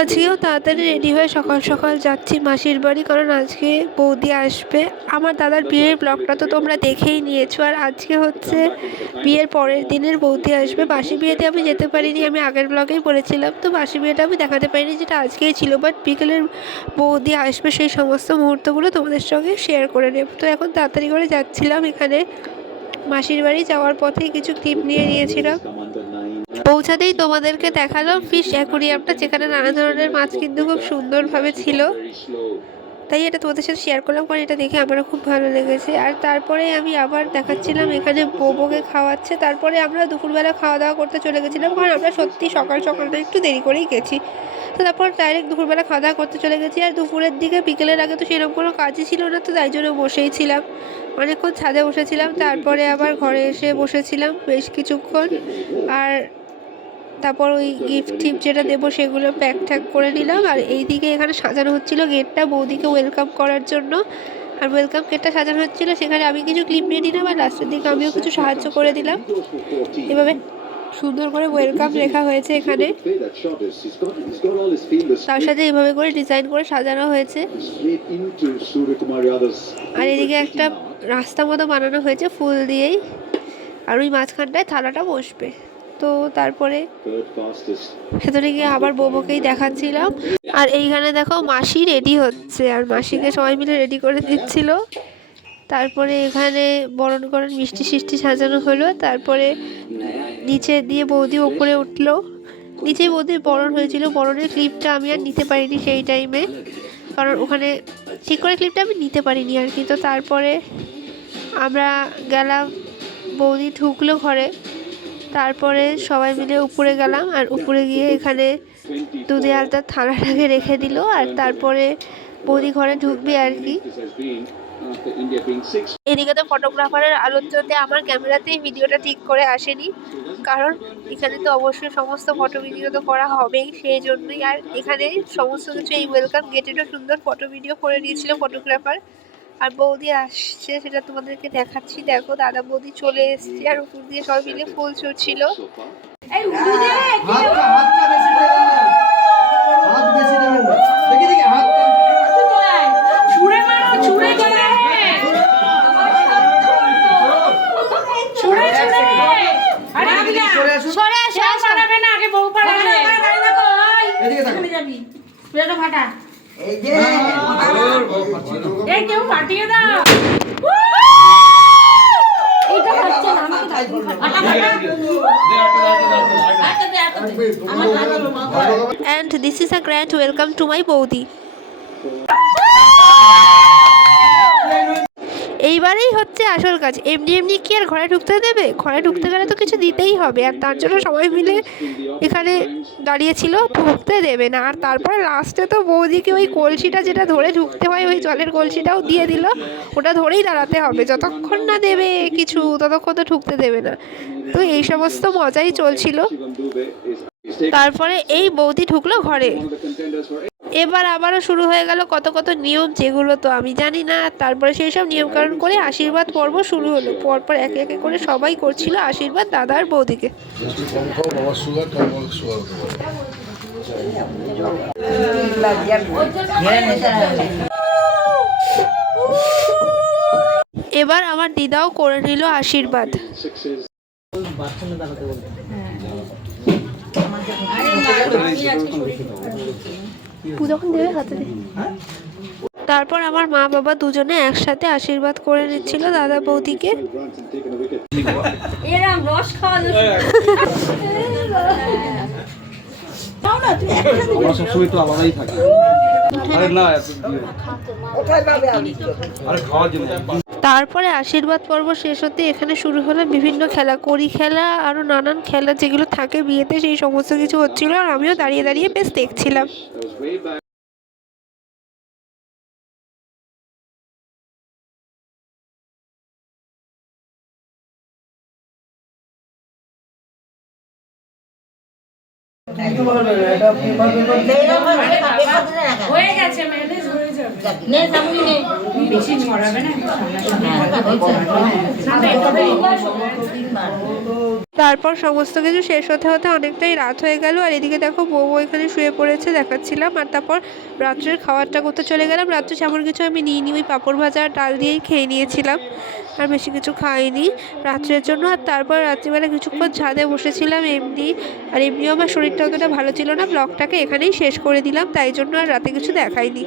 আজকেও তাড়াতাড়ি রেডি হয়ে সকাল সকাল যাচ্ছি মাসির বাড়ি, কারণ আজকে বৌদি আসবে। আমার দাদার বিয়ের ব্লগটা তো তোমরা দেখেই নিয়েছো, আর আজকে হচ্ছে বিয়ের পরের দিনের বৌদি আসবে। বাসি বিয়েতে আমি যেতে পারিনি, আমি আগের ব্লগেই বলেছিলাম, তো বাসি বিয়েটা আমি দেখাতে পারিনি, যেটা আজকেই ছিল। বাট বিকেলের বৌদি আসবে সেই সমস্ত মুহূর্তগুলো তোমাদের সঙ্গে শেয়ার করে নেব। তো এখন তাড়াতাড়ি করে যাচ্ছিলাম এখানে। মাসির বাড়ি যাওয়ার পথেই কিছু ক্লিপ নিয়ে নিয়েছিলাম। পৌঁছাতেই তোমাদেরকে দেখালাম ফিশ অ্যাকোরিয়ামটা যেখানে নানা ধরনের মাছ কিন্তু খুব সুন্দরভাবে ছিল। তাই এটা তোমাদের সাথে শেয়ার করলাম, কারণ এটা দেখে আমারও খুব ভালো লেগেছে। আর তারপরে আমি আবার দেখাচ্ছিলাম, এখানে বোবোকে খাওয়াচ্ছে। তারপরে আমরা দুপুরবেলা খাওয়া দাওয়া করতে চলে গেছিলাম, কারণ আমরা সত্যি সকাল সকালটা একটু দেরি করেই গেছি। তো তারপর ডাইরেক্ট দুপুরবেলা খাওয়া দাওয়া করতে চলে গেছি, আর দুপুরের দিকে বিকেলের আগে তো সেরকম কোনো কাজই ছিল না, তো তাই জন্য বসেই ছিলাম। অনেকক্ষণ ছাদে বসেছিলাম, তারপরে আবার ঘরে এসে বসেছিলাম বেশ কিছুক্ষণ। আর তারপর ওই গিফট টিফট যেটা দেবো সেগুলো প্যাক ট্যাক করে নিলাম। আর এইদিকে এখানে সাজানো হচ্ছিল গেটটা বৌদিকে ওয়েলকাম করার জন্য। আর ওয়েলকাম গেটটা সাজানো হচ্ছিল সেখানে আমি কিছু ক্লিপ নিয়ে নিলাম আর লাস্টের দিকে আমিও কিছু সাহায্য করে দিলাম। এভাবে সুন্দর করে ওয়েলকাম লেখা হয়েছে এখানে। তার সাথে এভাবে করে ডিজাইন করে সাজানো হয়েছে। আর এদিকে একটা রাস্তা মতো বানানো হয়েছে ফুল দিয়েই। আর ওই মাঝখানটায় থালাটা বসবে। তো তারপরে ভেতরে গিয়ে আবার বোবোকেই দেখাচ্ছিলাম। আর এইখানে দেখো মাসি রেডি হচ্ছে, আর মাসিকে সবাই মিলে রেডি করে দিচ্ছিল। তারপরে এখানে বরণ করার মিষ্টি সিষ্টি সাজানো হলো, তারপরে নিচে দিয়ে বৌদি ওপরে উঠল। নিচেই বৌদির বরণ হয়েছিল, বরণের ক্লিপটা আমি আর নিতে পারিনি সেই টাইমে কারণ ওখানে ঠিক করে ক্লিপটা আমি নিতে পারিনি আর কি। তো তারপরে আমরা গেলাম, বৌদি ঢুকলো ঘরে। তারপরে সবাই মিলে উপরে গেলাম আর উপরে গিয়ে এখানে দুধে আলতার থালাটাকে রেখে দিল আর তারপরে বৌদি ঘরে ঢুকবে আর কি। এদিকে তো ফটোগ্রাফারের আলোচ্যতে আমার ক্যামেরাতেই ভিডিওটা ঠিক করে আসেনি, কারণ এখানে তো অবশ্যই সমস্ত ফটো ভিডিও তো করা হবেই, সেই জন্যই আর এখানে সমস্ত কিছু এই ওয়েলকাম গেটেরও সুন্দর ফটো ভিডিও করে দিয়েছিল ফটোগ্রাফার আর বৌদি আসছে সেটা তোমাদেরকে দেখাচ্ছি। দেখো দাদা বৌদি চলে এসছে আর উপর দিয়ে সবাই মিলে ফুল ছুটছিল। সরে। সরে আসো না আগে বউ এদিকে। এখানে যাবি। পুরোটা ফাটা। আটা দে আটা দে আমার দাও অ্যান্ড দিস ইজ এইবারেই হচ্ছে আসল কাজ। এমনি এমনি কি আর ঘরে ঢুকতে দেবে? ঘরে ঢুকতে গেলে তো কিছু দিতেই হবে। আর তার জন্য সবাই মিলে এখানে দাঁড়িয়েছিল ঢুকতে দেবে না। আর তারপরে লাস্টে তো বৌদিকে ওই কলসিটা যেটা ধরে ঢুকতে হয়, ওই জলের কলসিটাও দিয়ে দিল। ওটা ধরেই দাঁড়াতে হবে। যতক্ষণ না দেবে কিছু, ততক্ষণ তো ঢুকতে দেবে না। তো এই সমস্ত মজাই চলছিল। তারপরে এই বৌদি ঢুকলো ঘরে। এবার আবারও শুরু হয়ে গেল কত কত নিয়ম, যেগুলো তো আমি জানি না। তারপরে সেই সব নিয়মকানুন করে আশীর্বাদ পর্ব শুরু হলো। পরপর একে একে করে সবাই করছিল আশীর্বাদ দাদার বৌদিকে। এবার আমার দিদাও করে নিল আশীর্বাদ। যখন দেবে হাতে। তারপর আমার মা বাবা দুজনে একসাথে আশীর্বাদ করে নিচ্ছিল দাদা বৌদিকে। আরে খাওয়ার জন্য। তারপরে আশীর্বাদ পর্ব শেষ হতে এখানে শুরু হলো বিভিন্ন খেলা, কড়ি খেলা আরও নানান খেলা যেগুলো থাকে বিয়েতে, সেই সমস্ত কিছু হচ্ছিল আর আমিও দাঁড়িয়ে দাঁড়িয়ে বেশ দেখছিলাম। হয়ে গেছে সামনে তারপর সমস্ত কিছু শেষ হতে হতে অনেকটাই রাত হয়ে গেল, আর এদিকে দেখো বউ এখানে শুয়ে পড়েছে, দেখাচ্ছিলাম, আর তারপর রাত্রের খাবারটা করতে চলে গেলাম। রাত্রে তেমন কিছু আমি নিইনি ওই পাঁপড় ভাজা আর ডাল দিয়েই খেয়ে নিয়েছিলাম, আর বেশি কিছু খাইনি রাত্রের জন্য। আর তারপর রাত্রিবেলা কিছুক্ষণ ছাদে বসেছিলাম এমনি, আর এমনিও আমার শরীরটা অতটা ভালো ছিল না, ব্লগটাকে এখানেই শেষ করে দিলাম, তাই জন্য আর রাতে কিছু দেখাইনি।